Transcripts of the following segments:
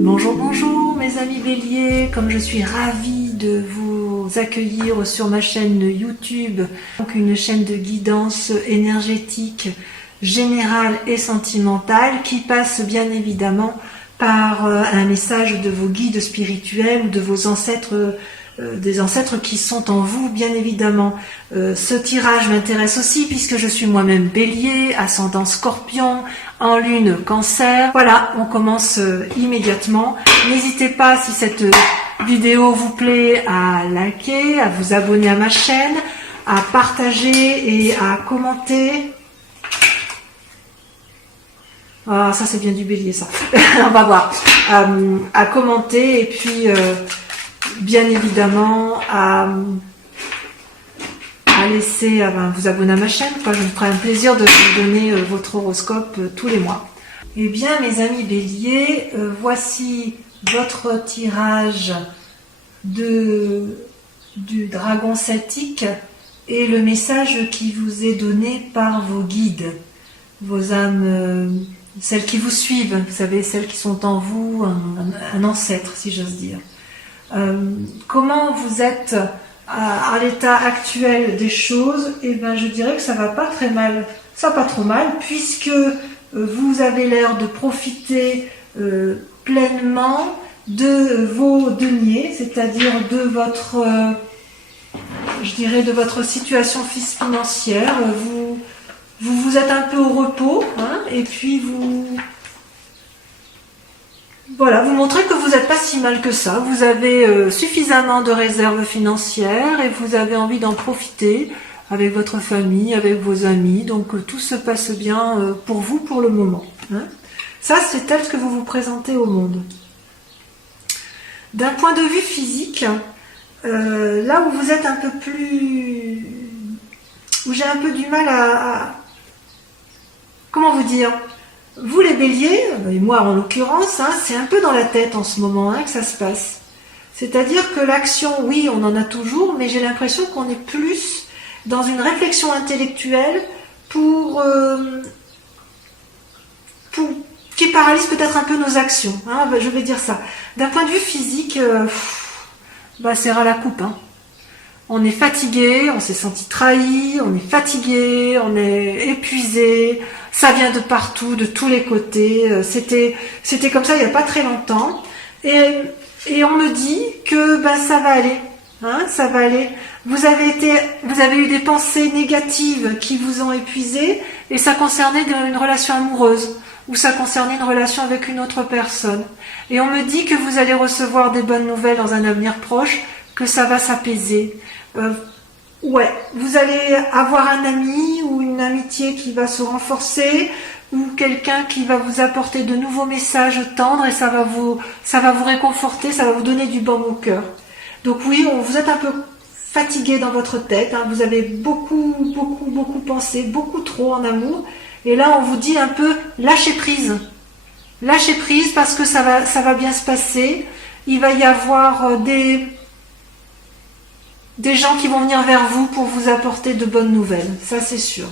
Bonjour, bonjour mes amis béliers, comme je suis ravie de vous accueillir sur ma chaîne YouTube, donc une chaîne de guidance énergétique générale et sentimentale qui passe bien évidemment par un message de vos guides spirituels ou de vos ancêtres, des ancêtres qui sont en vous bien évidemment. Ce tirage m'intéresse aussi puisque je suis moi-même bélier, ascendant scorpion, en lune cancer. Voilà, on commence immédiatement. N'hésitez pas, si cette vidéo vous plaît, à liker, à vous abonner à ma chaîne, à partager et à commenter. Ah, ça c'est bien du bélier ça. On va voir. À commenter et puis bien évidemment à laisser, vous abonner à ma chaîne. Je me ferai un plaisir de vous donner votre horoscope tous les mois. Eh bien mes amis béliers, voici votre tirage du dragon celtique et le message qui vous est donné par vos guides, vos âmes, celles qui vous suivent, vous savez, celles qui sont en vous, un ancêtre si j'ose dire. Comment vous êtes à l'état actuel des choses? Eh bien, je dirais que ça va pas très mal, ça va pas trop mal, puisque vous avez l'air de profiter pleinement de vos deniers, c'est-à-dire de votre, je dirais, de votre situation financière. Vous êtes un peu au repos, hein, et puis voilà, vous montrez que vous n'êtes pas si mal que ça. Vous avez suffisamment de réserves financières et vous avez envie d'en profiter avec votre famille, avec vos amis. Donc tout se passe bien pour vous pour le moment. Hein. Ça, c'est tel que vous vous présentez au monde. D'un point de vue physique, là où vous êtes un peu plus... où j'ai un peu du mal à... Comment vous dire ? Vous les béliers, et moi en l'occurrence, hein, c'est un peu dans la tête en ce moment que ça se passe. C'est-à-dire que l'action, oui, on en a toujours, mais j'ai l'impression qu'on est plus dans une réflexion intellectuelle qui paralyse peut-être un peu nos actions. Hein, je vais dire ça. D'un point de vue physique, c'est ras la coupe. Hein. On est fatigué, on s'est senti trahi, on est fatigué, on est épuisé, ça vient de partout, de tous les côtés. C'était comme ça il n'y a pas très longtemps. Et on me dit que ça va aller. Hein, ça va aller. Vous avez eu des pensées négatives qui vous ont épuisé et ça concernait une relation amoureuse ou ça concernait une relation avec une autre personne. Et on me dit que vous allez recevoir des bonnes nouvelles dans un avenir proche, que ça va s'apaiser. Ouais, vous allez avoir un ami ou une amitié qui va se renforcer ou quelqu'un qui va vous apporter de nouveaux messages tendres et ça va vous réconforter, ça va vous donner du baume au cœur. Donc oui, vous êtes un peu fatigué dans votre tête, hein, vous avez beaucoup pensé, beaucoup trop en amour et là on vous dit un peu lâchez prise. Lâchez prise parce que ça va bien se passer, il va y avoir des gens qui vont venir vers vous pour vous apporter de bonnes nouvelles, ça c'est sûr.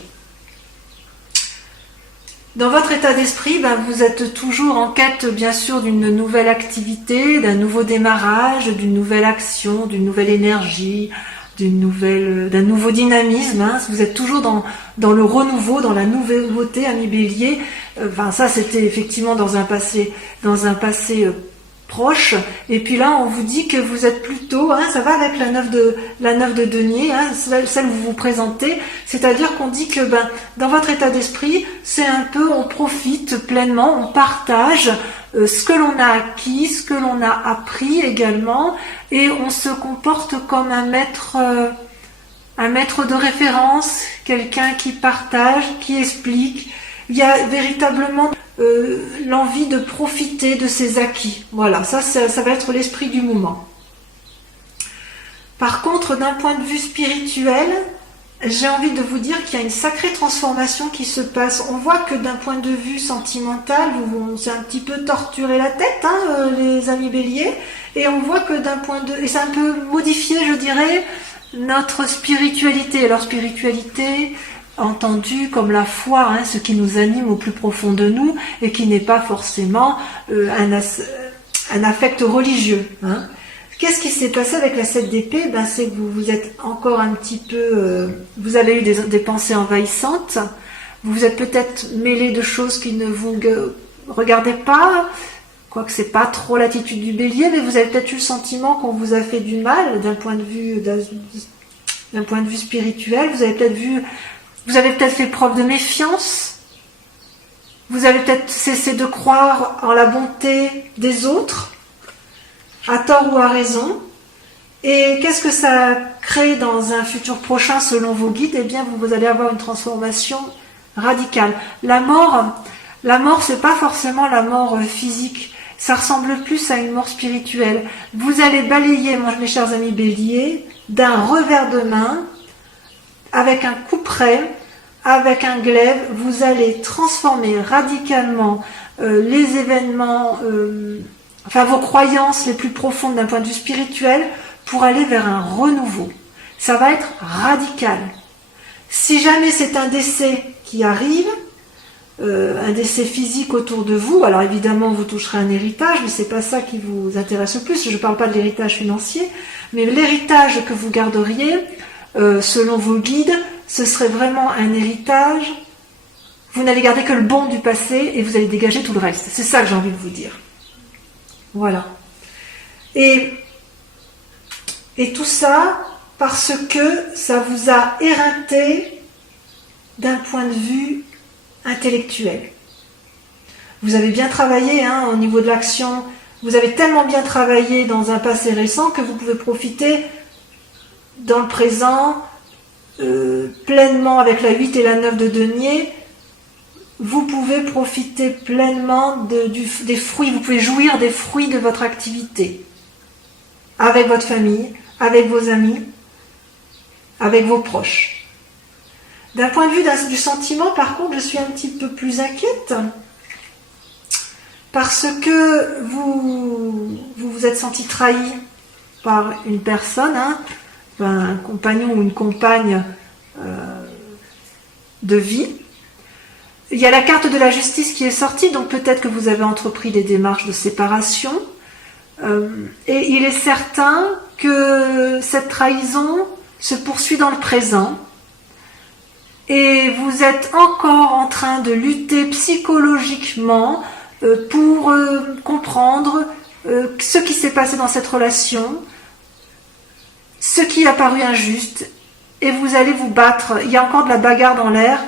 Dans votre état d'esprit, vous êtes toujours en quête bien sûr d'une nouvelle activité, d'un nouveau démarrage, d'une nouvelle action, d'une nouvelle énergie, d'un nouveau dynamisme. Hein. Vous êtes toujours dans le renouveau, dans la nouveauté, amis bélier. Ça c'était effectivement dans un passé proche, et puis là on vous dit que vous êtes plutôt, hein, ça va avec la neuf de denier, hein, celle où vous vous présentez, c'est-à-dire qu'on dit que dans votre état d'esprit, c'est un peu, on profite pleinement, on partage ce que l'on a acquis, ce que l'on a appris également, et on se comporte comme un maître de référence, quelqu'un qui partage, qui explique. Il y a véritablement l'envie de profiter de ses acquis. Voilà, ça va être l'esprit du moment. Par contre, d'un point de vue spirituel, j'ai envie de vous dire qu'il y a une sacrée transformation qui se passe. On voit que d'un point de vue sentimental, on s'est un petit peu torturé la tête, hein, les amis béliers, et on voit que et c'est un peu modifié, je dirais, notre spiritualité. Alors spiritualité, entendu comme la foi, hein, ce qui nous anime au plus profond de nous et qui n'est pas forcément un affect religieux. Hein. Qu'est-ce qui s'est passé avec la 7 d'épée? C'est que vous êtes encore un petit peu... vous avez eu des pensées envahissantes. Vous vous êtes peut-être mêlé de choses qui ne vous regardaient pas. Quoique c'est pas trop l'attitude du bélier, mais vous avez peut-être eu le sentiment qu'on vous a fait du mal d'un point de vue spirituel. Vous avez peut-être fait preuve de méfiance. Vous avez peut-être cessé de croire en la bonté des autres, à tort ou à raison. Et qu'est-ce que ça crée dans un futur prochain selon vos guides? Eh bien, vous allez avoir une transformation radicale. La mort, c'est pas forcément la mort physique. Ça ressemble plus à une mort spirituelle. Vous allez balayer, mes chers amis béliers, d'un revers de main, avec un couperet, avec un glaive, vous allez transformer radicalement les événements, vos croyances les plus profondes d'un point de vue spirituel pour aller vers un renouveau. Ça va être radical. Si jamais c'est un décès qui arrive, un décès physique autour de vous, alors évidemment vous toucherez un héritage, mais c'est pas ça qui vous intéresse le plus. Je ne parle pas de l'héritage financier, mais l'héritage que vous garderiez, selon vos guides, ce serait vraiment un héritage. Vous n'allez garder que le bon du passé et vous allez dégager tout le reste. C'est ça que j'ai envie de vous dire. Voilà. Et tout ça parce que ça vous a éreinté d'un point de vue intellectuel. Vous avez bien travaillé au niveau de l'action, vous avez tellement bien travaillé dans un passé récent que vous pouvez profiter dans le présent pleinement avec la 8 et la 9 de denier. Vous pouvez profiter pleinement des fruits, vous pouvez jouir des fruits de votre activité avec votre famille, avec vos amis, avec vos proches. D'un point de vue du sentiment, par contre, je suis un petit peu plus inquiète parce que vous vous êtes senti trahi par une personne, un compagnon ou une compagne de vie. Il y a la carte de la justice qui est sortie, donc peut-être que vous avez entrepris des démarches de séparation. Et il est certain que cette trahison se poursuit dans le présent. Et vous êtes encore en train de lutter psychologiquement pour comprendre ce qui s'est passé dans cette relation, ce qui a paru injuste, et vous allez vous battre. Il y a encore de la bagarre dans l'air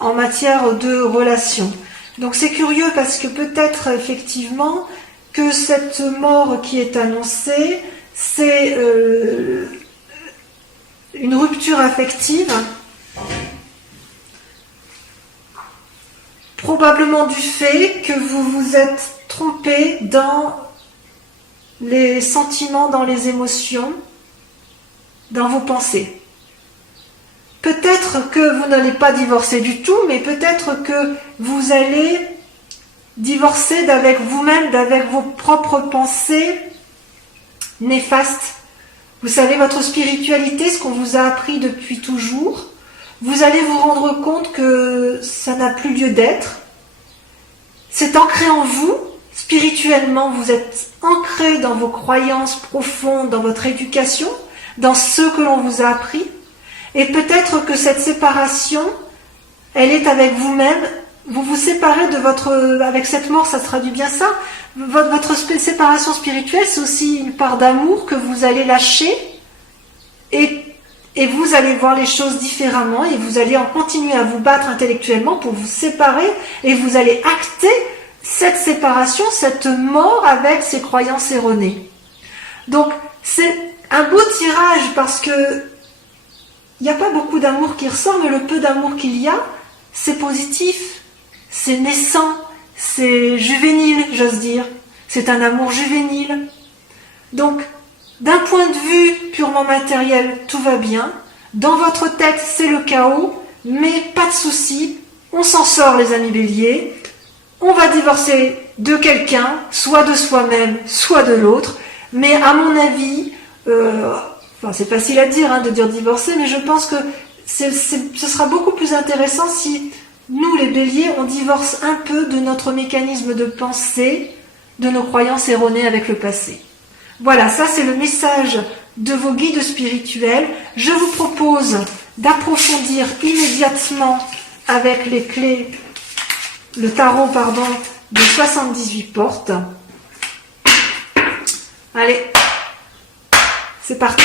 en matière de relation. Donc c'est curieux parce que peut-être effectivement que cette mort qui est annoncée, c'est une rupture affective, probablement du fait que vous vous êtes trompé dans les sentiments, dans les émotions, dans vos pensées. Peut-être que vous n'allez pas divorcer du tout, mais peut-être que vous allez divorcer d'avec vous-même, d'avec vos propres pensées néfastes. Vous savez, votre spiritualité, ce qu'on vous a appris depuis toujours, vous allez vous rendre compte que ça n'a plus lieu d'être. C'est ancré en vous, spirituellement, vous êtes ancré dans vos croyances profondes, dans votre éducation, dans ce que l'on vous a appris. Et peut-être que cette séparation, elle est avec vous-même. Vous vous séparez de votre... Avec cette mort, ça se traduit bien ça. Votre séparation spirituelle, c'est aussi une part d'amour que vous allez lâcher. Et vous allez voir les choses différemment. Et vous allez en continuer à vous battre intellectuellement pour vous séparer. Et vous allez acter cette séparation, cette mort avec ces croyances erronées. Donc, c'est un beau tirage parce que il n'y a pas beaucoup d'amour qui ressort, mais le peu d'amour qu'il y a, c'est positif, c'est naissant, c'est juvénile, j'ose dire. C'est un amour juvénile. Donc, d'un point de vue purement matériel, tout va bien. Dans votre tête, c'est le chaos, mais pas de souci. On s'en sort, les amis béliers. On va divorcer de quelqu'un, soit de soi-même, soit de l'autre. Mais à mon avis... c'est facile à dire de dire divorcer, mais je pense que ce sera beaucoup plus intéressant si nous, les béliers, on divorce un peu de notre mécanisme de pensée de nos croyances erronées avec le passé. Voilà, ça c'est le message de vos guides spirituels. Je vous propose d'approfondir immédiatement avec les clés, le tarot, pardon, de 78 portes. Allez, c'est parti.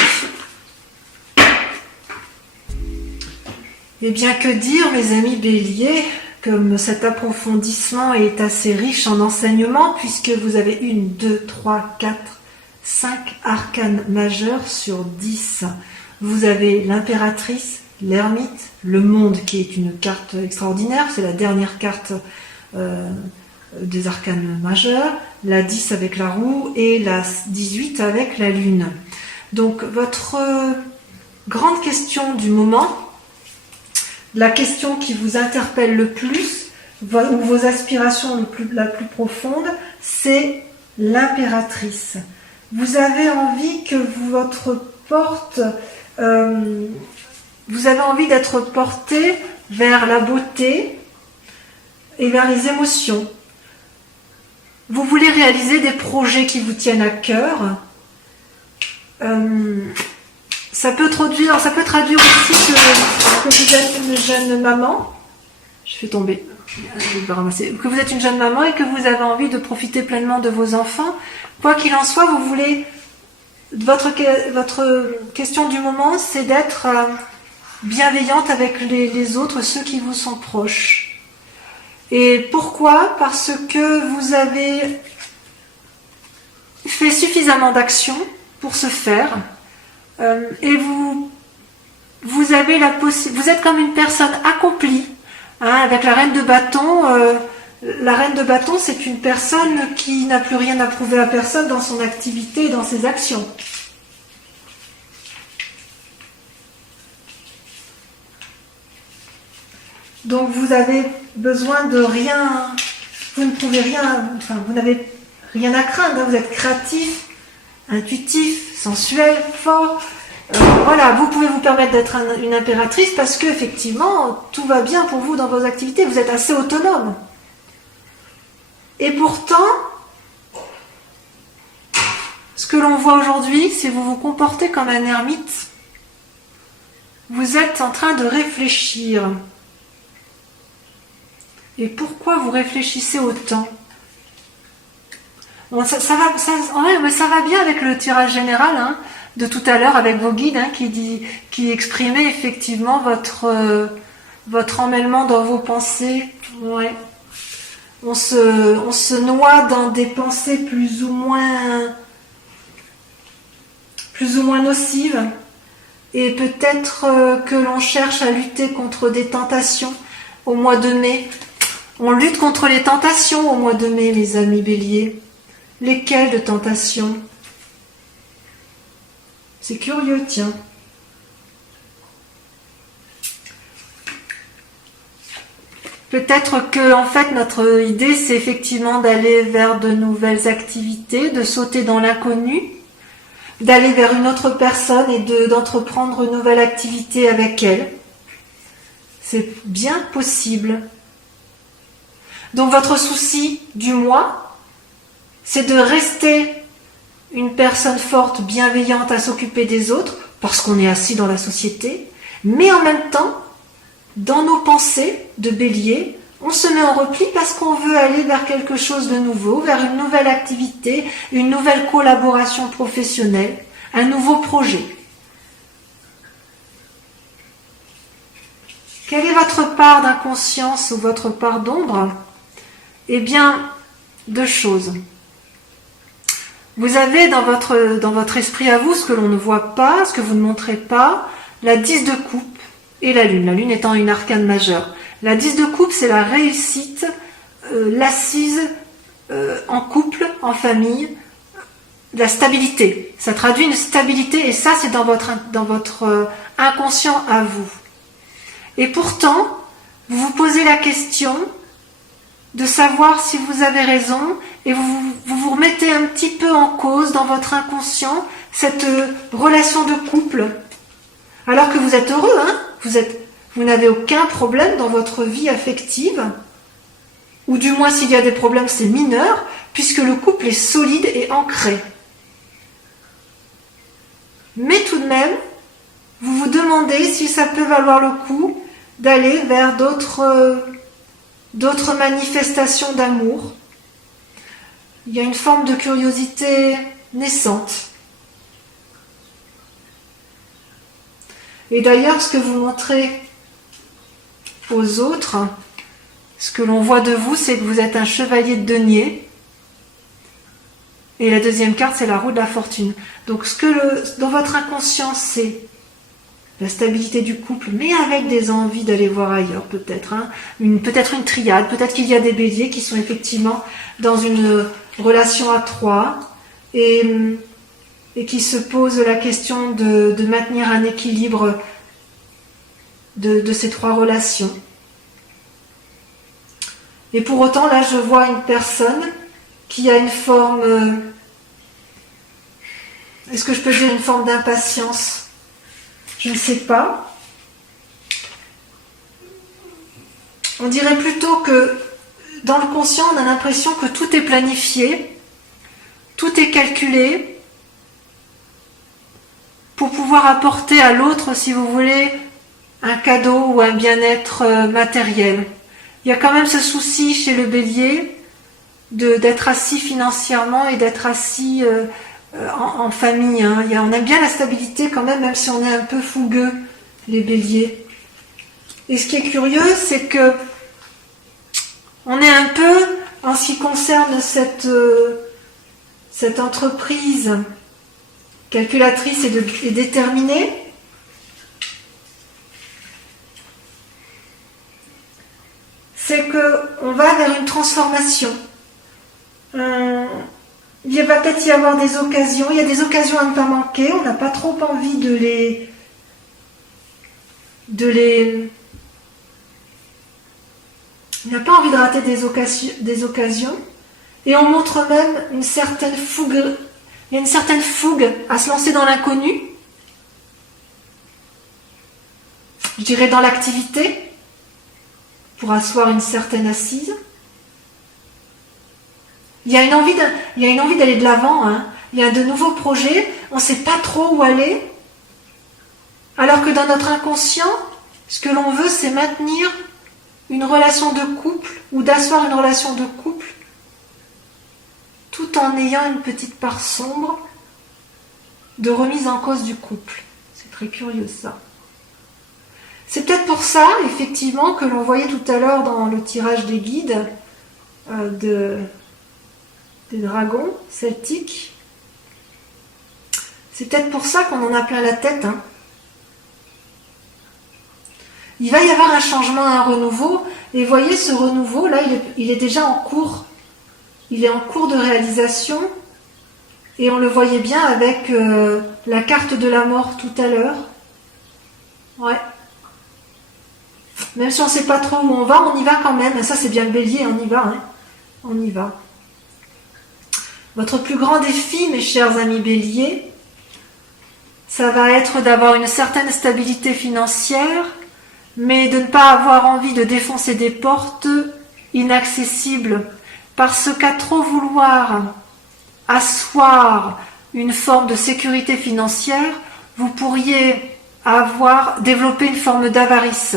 Eh bien, que dire, mes amis béliers, comme cet approfondissement est assez riche en enseignements, puisque vous avez 1, 2, 3, 4, 5 arcanes majeurs sur 10. Vous avez l'impératrice, l'ermite, le monde qui est une carte extraordinaire, c'est la dernière carte des arcanes majeurs, la 10 avec la roue et la 18 avec la lune. Donc votre grande question du moment, la question qui vous interpelle le plus, ou vos aspirations la plus profonde, c'est l'impératrice. Vous avez envie que votre porte, vous avez envie d'être porté vers la beauté et vers les émotions. Vous voulez réaliser des projets qui vous tiennent à cœur. Ça peut traduire aussi que vous êtes une jeune maman. Je fais tomber. Je vais ramasser. Que vous êtes une jeune maman et que vous avez envie de profiter pleinement de vos enfants. Quoi qu'il en soit, vous voulez. Votre question du moment, c'est d'être bienveillante avec les autres, ceux qui vous sont proches. Et pourquoi? Parce que vous avez fait suffisamment d'actions pour ce faire. Et vous avez vous êtes comme une personne accomplie, hein, avec la reine de bâton. La reine de bâton, c'est une personne qui n'a plus rien à prouver à personne dans son activité et dans ses actions. Donc vous avez besoin de rien, vous ne pouvez rien, enfin vous n'avez rien à craindre, hein, vous êtes créatif, intuitif, sensuel, fort. Voilà, vous pouvez vous permettre d'être une impératrice parce que effectivement tout va bien pour vous dans vos activités, vous êtes assez autonome. Et pourtant, ce que l'on voit aujourd'hui, c'est que vous vous comportez comme un ermite. Vous êtes en train de réfléchir. Et pourquoi vous réfléchissez autant? Bon, ça va bien avec le tirage général, hein, de tout à l'heure avec vos guides, hein, qui exprimaient effectivement votre emmêlement dans vos pensées. Ouais. On se noie dans des pensées plus ou moins nocives, et peut-être que l'on cherche à lutter contre des tentations au mois de mai. On lutte contre les tentations au mois de mai, mes amis béliers. Lesquelles de tentations? C'est curieux, tiens. Peut-être que, en fait, notre idée, c'est effectivement d'aller vers de nouvelles activités, de sauter dans l'inconnu, d'aller vers une autre personne et d'entreprendre une nouvelle activité avec elle. C'est bien possible. Donc votre souci du mois, c'est de rester une personne forte, bienveillante à s'occuper des autres, parce qu'on est assis dans la société, mais en même temps, dans nos pensées de bélier, on se met en repli parce qu'on veut aller vers quelque chose de nouveau, vers une nouvelle activité, une nouvelle collaboration professionnelle, un nouveau projet. Quelle est votre part d'inconscience ou votre part d'ombre? Eh bien, deux choses. Vous avez dans votre esprit à vous, ce que l'on ne voit pas, ce que vous ne montrez pas, la 10 de coupe et la lune étant une arcane majeure. La 10 de coupe, c'est la réussite, l'assise en couple, en famille, la stabilité. Ça traduit une stabilité et ça, c'est dans votre inconscient à vous. Et pourtant, vous vous posez la question de savoir si vous avez raison et vous remettez un petit peu en cause dans votre inconscient cette relation de couple. Alors que vous êtes heureux, hein, vous n'avez aucun problème dans votre vie affective, ou du moins s'il y a des problèmes c'est mineur, puisque le couple est solide et ancré. Mais tout de même, vous vous demandez si ça peut valoir le coup d'aller vers d'autres manifestations d'amour. Il y a une forme de curiosité naissante. Et d'ailleurs, ce que vous montrez aux autres, ce que l'on voit de vous, c'est que vous êtes un chevalier de denier. Et la deuxième carte, c'est la roue de la fortune. Donc, dans votre inconscient, c'est la stabilité du couple, mais avec des envies d'aller voir ailleurs, peut-être. Hein. Peut-être une triade, peut-être qu'il y a des béliers qui sont effectivement dans une relation à trois et qui se posent la question de maintenir un équilibre de ces trois relations. Et pour autant, là, je vois une personne qui a une forme, est-ce que je peux dire une forme d'impatience? Je ne sais pas. On dirait plutôt que dans le conscient, on a l'impression que tout est planifié, tout est calculé pour pouvoir apporter à l'autre, si vous voulez, un cadeau ou un bien-être matériel. Il y a quand même ce souci chez le bélier d'être assis financièrement et d'être assis en famille. Hein. On aime bien la stabilité quand même si on est un peu fougueux, les béliers. Et ce qui est curieux, c'est que on est un peu, en ce qui concerne cette entreprise calculatrice et déterminée, c'est qu'on va vers une transformation. Il va peut-être y avoir des occasions, il y a des occasions à ne pas manquer, on n'a pas trop envie de on n'a pas envie de rater des occasions, et on montre même une certaine fougue, il y a une certaine fougue à se lancer dans l'inconnu, je dirais dans l'activité, pour asseoir une certaine assise. Il y a une envie d'aller de l'avant, hein. Il y a de nouveaux projets, on ne sait pas trop où aller, alors que dans notre inconscient, ce que l'on veut, c'est maintenir une relation de couple, ou d'asseoir une relation de couple, tout en ayant une petite part sombre de remise en cause du couple. C'est très curieux ça. C'est peut-être pour ça, effectivement, que l'on voyait tout à l'heure dans le tirage des guides des dragons celtiques. C'est peut-être pour ça qu'on en a plein la tête. Hein. Il va y avoir un changement, un renouveau. Et voyez, ce renouveau, là, il est déjà en cours. Il est en cours de réalisation. Et on le voyait bien avec la carte de la mort tout à l'heure. Ouais. Même si on ne sait pas trop où on y va quand même. Ça, c'est bien le bélier, on y va. Hein. On y va. Votre plus grand défi, mes chers amis béliers, ça va être d'avoir une certaine stabilité financière, mais de ne pas avoir envie de défoncer des portes inaccessibles, parce qu'à trop vouloir asseoir une forme de sécurité financière, vous pourriez développer une forme d'avarice,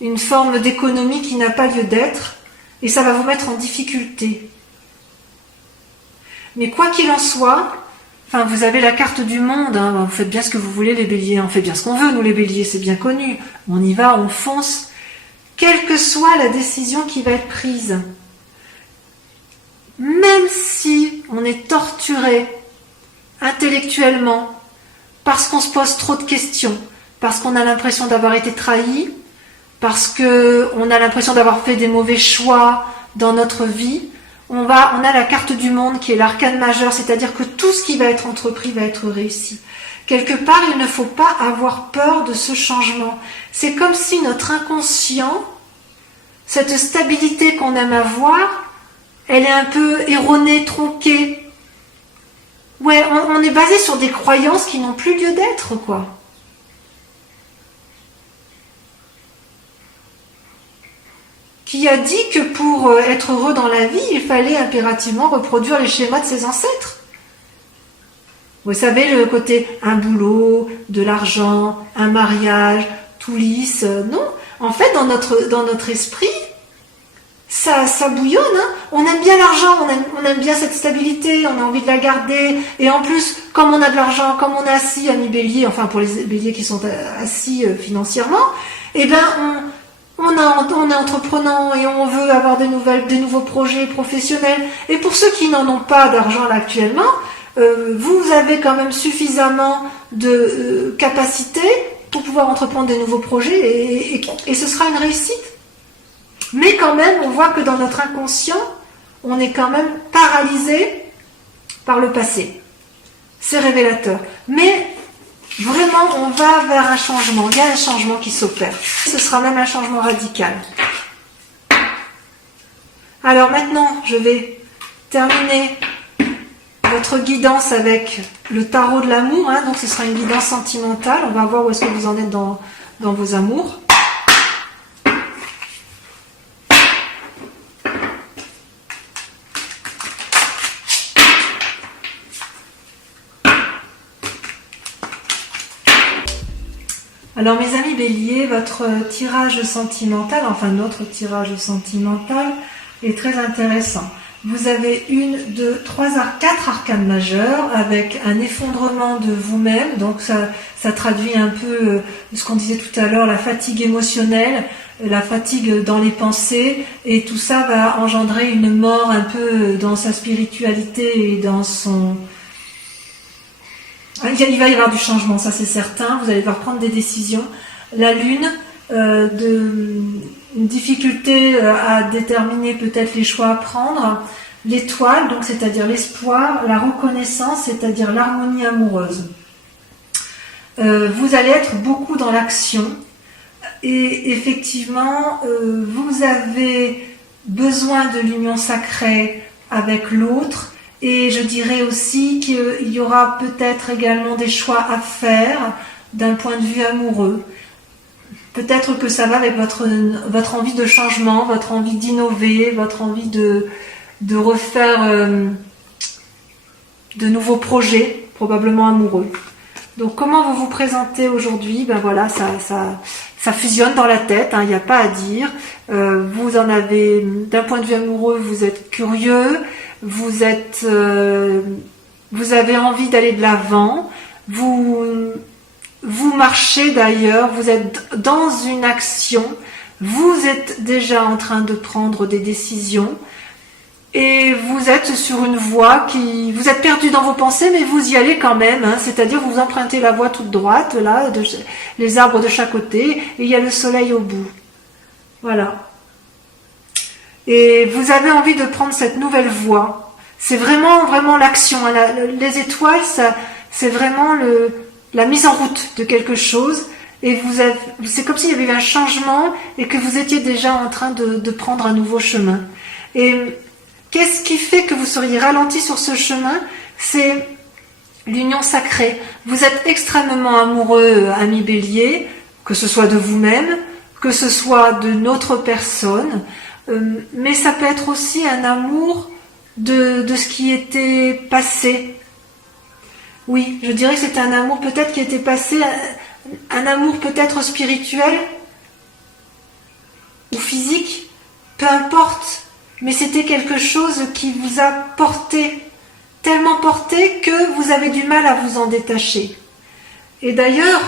une forme d'économie qui n'a pas lieu d'être, et ça va vous mettre en difficulté. Mais quoi qu'il en soit, vous avez la carte du monde, hein, vous faites bien ce que vous voulez les béliers, on fait bien ce qu'on veut nous les béliers, c'est bien connu, on y va, on fonce, quelle que soit la décision qui va être prise. Même si on est torturé intellectuellement, parce qu'on se pose trop de questions, parce qu'on a l'impression d'avoir été trahi, parce qu'on a l'impression d'avoir fait des mauvais choix dans notre vie, on a la carte du monde qui est l'arcane majeur, c'est-à-dire que tout ce qui va être entrepris va être réussi. Quelque part, il ne faut pas avoir peur de ce changement. C'est comme si notre inconscient, cette stabilité qu'on aime avoir, elle est un peu erronée, tronquée. Ouais, on est basé sur des croyances qui n'ont plus lieu d'être, quoi. qui a dit que pour être heureux dans la vie, il fallait impérativement reproduire les schémas de ses ancêtres. Vous savez, le côté un boulot, de l'argent, un mariage, tout lisse, non. En fait, dans notre esprit, ça bouillonne. Hein. On aime bien l'argent, on aime bien cette stabilité, on a envie de la garder. Et en plus, comme on a de l'argent, comme on est assis, amis bélier, enfin pour les béliers qui sont assis financièrement, eh ben on est entreprenant et on veut avoir des nouveaux projets professionnels. Et pour ceux qui n'en ont pas d'argent là actuellement, vous avez quand même suffisamment de capacité pour pouvoir entreprendre des nouveaux projets et ce sera une réussite. Mais quand même, on voit que dans notre inconscient, on est quand même paralysé par le passé. C'est révélateur. Mais vraiment, on va vers un changement. Il y a un changement qui s'opère. Ce sera même un changement radical. Alors maintenant, je vais terminer votre guidance avec le tarot de l'amour. Hein. Donc ce sera une guidance sentimentale. On va voir où est-ce que vous en êtes dans vos amours. Alors mes amis béliers, votre tirage sentimental, enfin notre tirage sentimental est très intéressant. Vous avez 4 arcanes majeures avec un effondrement de vous-même, donc ça traduit un peu ce qu'on disait tout à l'heure, la fatigue émotionnelle, la fatigue dans les pensées, et tout ça va engendrer une mort un peu dans sa spiritualité et dans son... Il va y avoir du changement, ça c'est certain, vous allez devoir prendre des décisions. La lune, une difficulté à déterminer peut-être les choix à prendre. L'étoile, donc c'est-à-dire l'espoir, la reconnaissance, c'est-à-dire l'harmonie amoureuse. Vous allez être beaucoup dans l'action et effectivement, vous avez besoin de l'union sacrée avec l'autre. Et je dirais aussi qu'il y aura peut-être également des choix à faire d'un point de vue amoureux. Peut-être que ça va avec votre envie de changement, votre envie d'innover, votre envie de refaire de nouveaux projets, probablement amoureux. Donc comment vous vous présentez aujourd'hui? Ben voilà, ça fusionne dans la tête, hein, il n'y a pas à dire. Vous en avez, d'un point de vue amoureux, vous êtes curieux. Vous avez envie d'aller de l'avant, vous marchez d'ailleurs, vous êtes dans une action, vous êtes déjà en train de prendre des décisions et vous êtes sur une voie vous êtes perdu dans vos pensées mais vous y allez quand même, hein, c'est-à-dire vous empruntez la voie toute droite, là, les arbres de chaque côté et il y a le soleil au bout. Voilà. Et vous avez envie de prendre cette nouvelle voie. C'est vraiment l'action. Les étoiles, c'est vraiment la mise en route de quelque chose. Et c'est comme s'il y avait eu un changement et que vous étiez déjà en train de prendre un nouveau chemin. Et qu'est-ce qui fait que vous seriez ralenti sur ce chemin? C'est l'union sacrée. Vous êtes extrêmement amoureux, ami bélier, que ce soit de vous-même, que ce soit d'une autre personne. Mais ça peut être aussi un amour de ce qui était passé. Oui, je dirais que c'est un amour peut-être qui était passé, un amour peut-être spirituel ou physique, peu importe, mais c'était quelque chose qui vous a porté, tellement porté que vous avez du mal à vous en détacher. Et d'ailleurs,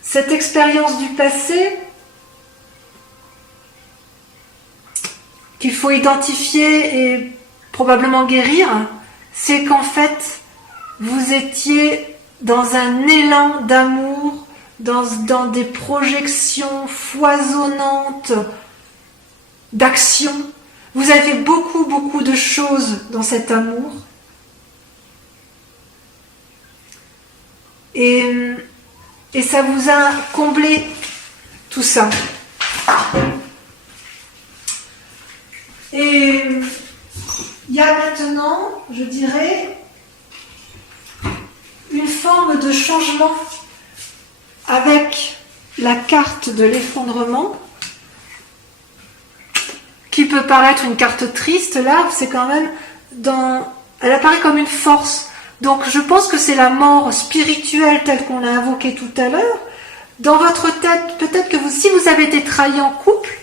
cette expérience du passé, qu'il faut identifier et probablement guérir, c'est qu'en fait, vous étiez dans un élan d'amour, dans des projections foisonnantes d'action. Vous avez fait beaucoup de choses dans cet amour. Et ça vous a comblé tout ça. Et il y a maintenant, je dirais, une forme de changement avec la carte de l'effondrement qui peut paraître une carte triste, là, c'est quand même elle apparaît comme une force. Donc, je pense que c'est la mort spirituelle telle qu'on l'a invoquée tout à l'heure. Dans votre tête, peut-être que si vous avez été trahi en couple,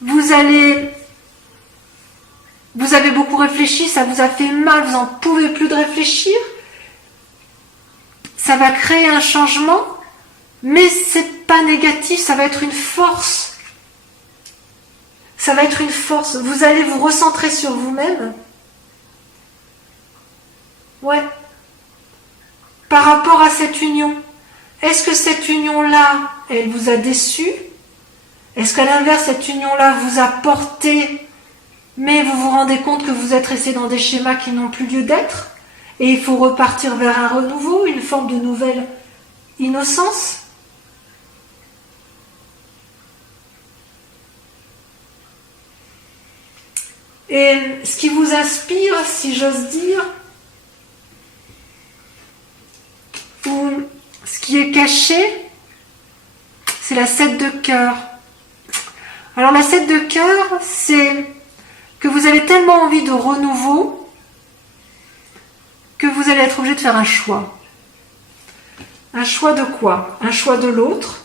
vous avez beaucoup réfléchi, ça vous a fait mal, vous n'en pouvez plus de réfléchir. Ça va créer un changement, mais c'est pas négatif, ça va être une force. Ça va être une force. Vous allez vous recentrer sur vous-même. Ouais. Par rapport à cette union. Est-ce que cette union-là, elle vous a déçu? Est-ce qu'à l'inverse, cette union-là vous a porté, mais vous vous rendez compte que vous êtes resté dans des schémas qui n'ont plus lieu d'être? Et il faut repartir vers un renouveau, une forme de nouvelle innocence? Et ce qui vous inspire, si j'ose dire, ou ce qui est caché, c'est la 7 de cœur. Alors la 7 de cœur, c'est que vous avez tellement envie de renouveau que vous allez être obligé de faire un choix. Un choix de quoi? Un choix de l'autre.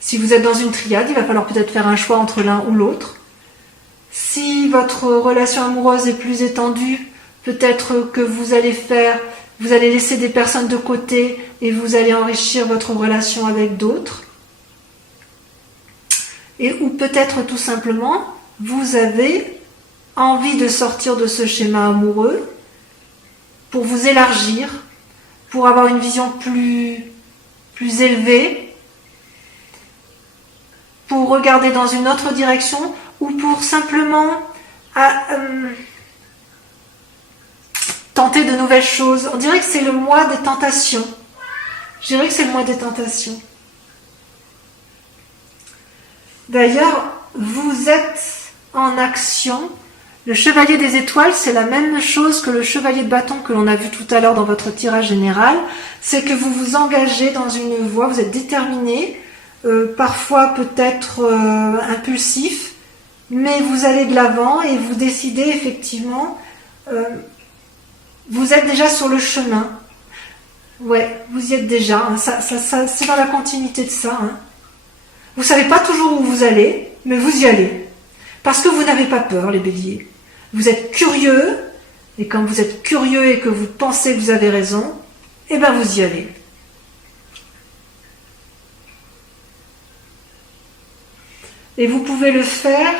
Si vous êtes dans une triade, il va falloir peut-être faire un choix entre l'un ou l'autre. Si votre relation amoureuse est plus étendue, peut-être que vous allez laisser des personnes de côté et vous allez enrichir votre relation avec d'autres. Ou peut-être tout simplement, vous avez envie de sortir de ce schéma amoureux pour vous élargir, pour avoir une vision plus élevée, pour regarder dans une autre direction ou pour simplement tenter de nouvelles choses. On dirait que c'est le mois des tentations. Je dirais que c'est le mois des tentations. D'ailleurs, vous êtes en action. Le chevalier des étoiles, c'est la même chose que le chevalier de bâton que l'on a vu tout à l'heure dans votre tirage général. C'est que vous vous engagez dans une voie, vous êtes déterminé, parfois peut-être impulsif, mais vous allez de l'avant et vous décidez effectivement, vous êtes déjà sur le chemin. Ouais, vous y êtes déjà, hein. Ça, c'est dans la continuité de ça. Hein. Vous ne savez pas toujours où vous allez, mais vous y allez. Parce que vous n'avez pas peur, les béliers. Vous êtes curieux, et quand vous êtes curieux et que vous pensez que vous avez raison, eh bien vous y allez. Et vous pouvez le faire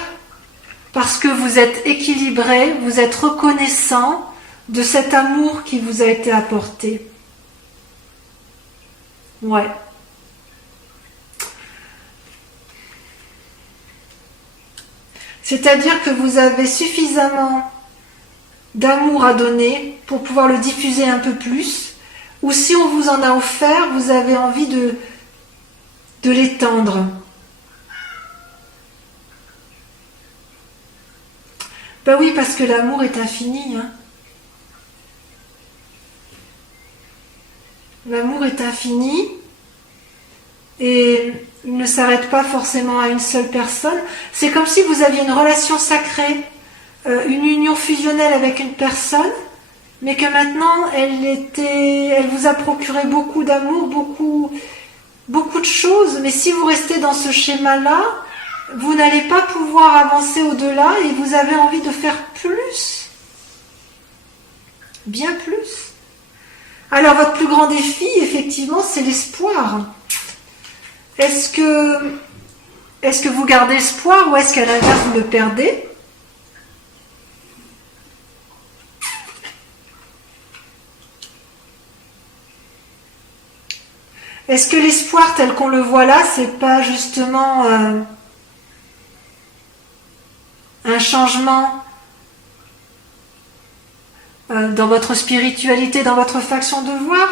parce que vous êtes équilibré, vous êtes reconnaissant de cet amour qui vous a été apporté. Ouais. C'est-à-dire que vous avez suffisamment d'amour à donner pour pouvoir le diffuser un peu plus, ou si on vous en a offert, vous avez envie de l'étendre. Ben oui, parce que l'amour est infini. Hein. L'amour est infini et il ne s'arrête pas forcément à une seule personne. C'est comme si vous aviez une relation sacrée, une union fusionnelle avec une personne, mais que maintenant elle vous a procuré beaucoup d'amour, beaucoup de choses. Mais si vous restez dans ce schéma-là, vous n'allez pas pouvoir avancer au-delà et vous avez envie de faire plus. Bien plus. Alors votre plus grand défi, effectivement, c'est l'espoir. Est-ce que vous gardez espoir ou est-ce qu'à l'inverse vous le perdez? Est-ce que l'espoir tel qu'on le voit là, c'est pas justement un changement dans votre spiritualité, dans votre façon de voir?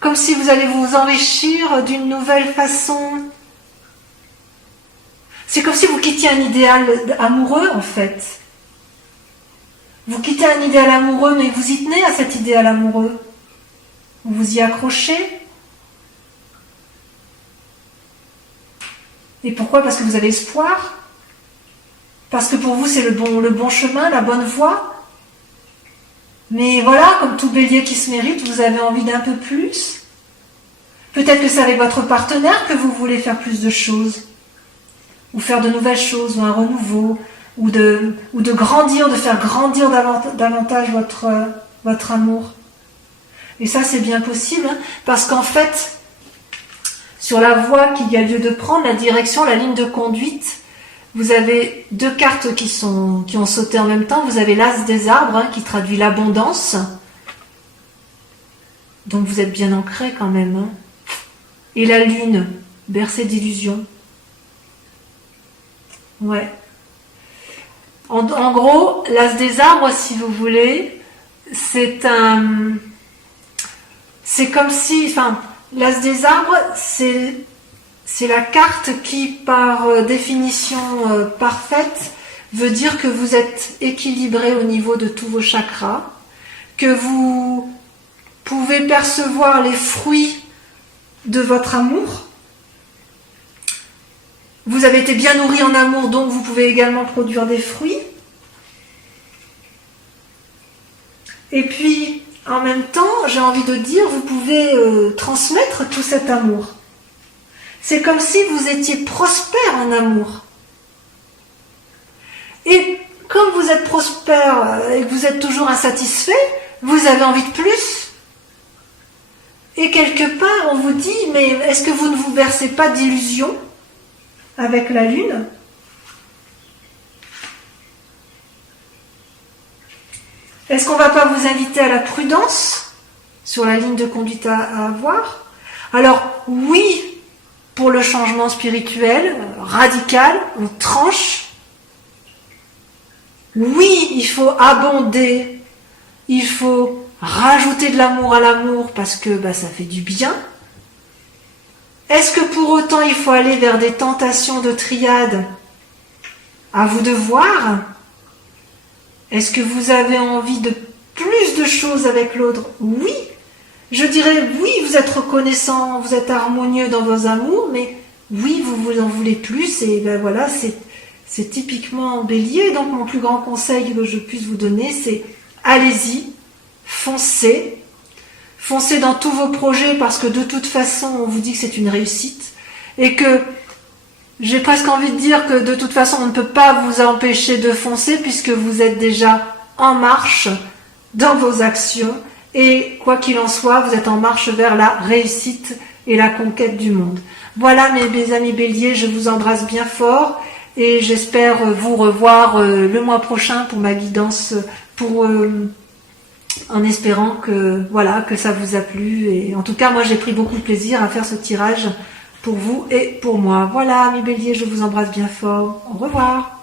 Comme si vous allez vous enrichir d'une nouvelle façon. C'est comme si vous quittiez un idéal amoureux, en fait. Vous quittez un idéal amoureux, mais vous y tenez à cet idéal amoureux. Vous vous y accrochez. Et pourquoi? Parce que vous avez espoir. parce que pour vous c'est le bon chemin, la bonne voie. Mais voilà, comme tout bélier qui se mérite, vous avez envie d'un peu plus. Peut-être que c'est avec votre partenaire que vous voulez faire plus de choses, ou faire de nouvelles choses, ou un renouveau, ou de grandir, de faire grandir davantage votre amour. Et ça, c'est bien possible, hein, parce qu'en fait, sur la voie qu'il y a lieu de prendre, la direction, la ligne de conduite, vous avez deux cartes qui ont sauté en même temps. Vous avez l'As des arbres, hein, qui traduit l'abondance. Donc vous êtes bien ancré quand même. Hein. Et la lune, bercée d'illusions. Ouais. En gros, l'As des arbres, si vous voulez, c'est comme si, enfin, l'As des arbres, c'est la carte qui, par définition parfaite, veut dire que vous êtes équilibré au niveau de tous vos chakras, que vous pouvez percevoir les fruits de votre amour. Vous avez été bien nourri en amour, donc vous pouvez également produire des fruits. Et puis, en même temps, j'ai envie de dire, vous pouvez transmettre tout cet amour. C'est comme si vous étiez prospère en amour. Et comme vous êtes prospère et que vous êtes toujours insatisfait, vous avez envie de plus. Et quelque part, on vous dit, mais est-ce que vous ne vous bercez pas d'illusions avec la lune ? Est-ce qu'on ne va pas vous inviter à la prudence sur la ligne de conduite à avoir ? Alors, oui, pour le changement spirituel, radical, on tranche. Oui, il faut abonder, il faut rajouter de l'amour à l'amour parce que ça fait du bien. Est-ce que pour autant il faut aller vers des tentations de triade ? À vous de voir. Est-ce que vous avez envie de plus de choses avec l'autre ? Oui. Je dirais oui, vous êtes reconnaissant, vous êtes harmonieux dans vos amours, mais oui, vous en voulez plus, et voilà, c'est typiquement Bélier. Donc mon plus grand conseil que je puisse vous donner, c'est allez-y, foncez dans tous vos projets, parce que de toute façon, on vous dit que c'est une réussite, et que j'ai presque envie de dire que de toute façon, on ne peut pas vous empêcher de foncer, puisque vous êtes déjà en marche dans vos actions, et quoi qu'il en soit, vous êtes en marche vers la réussite et la conquête du monde. Voilà mes amis Béliers, je vous embrasse bien fort et j'espère vous revoir le mois prochain pour ma guidance, en espérant que ça vous a plu. Et en tout cas, moi j'ai pris beaucoup de plaisir à faire ce tirage pour vous et pour moi. Voilà mes Béliers, je vous embrasse bien fort. Au revoir.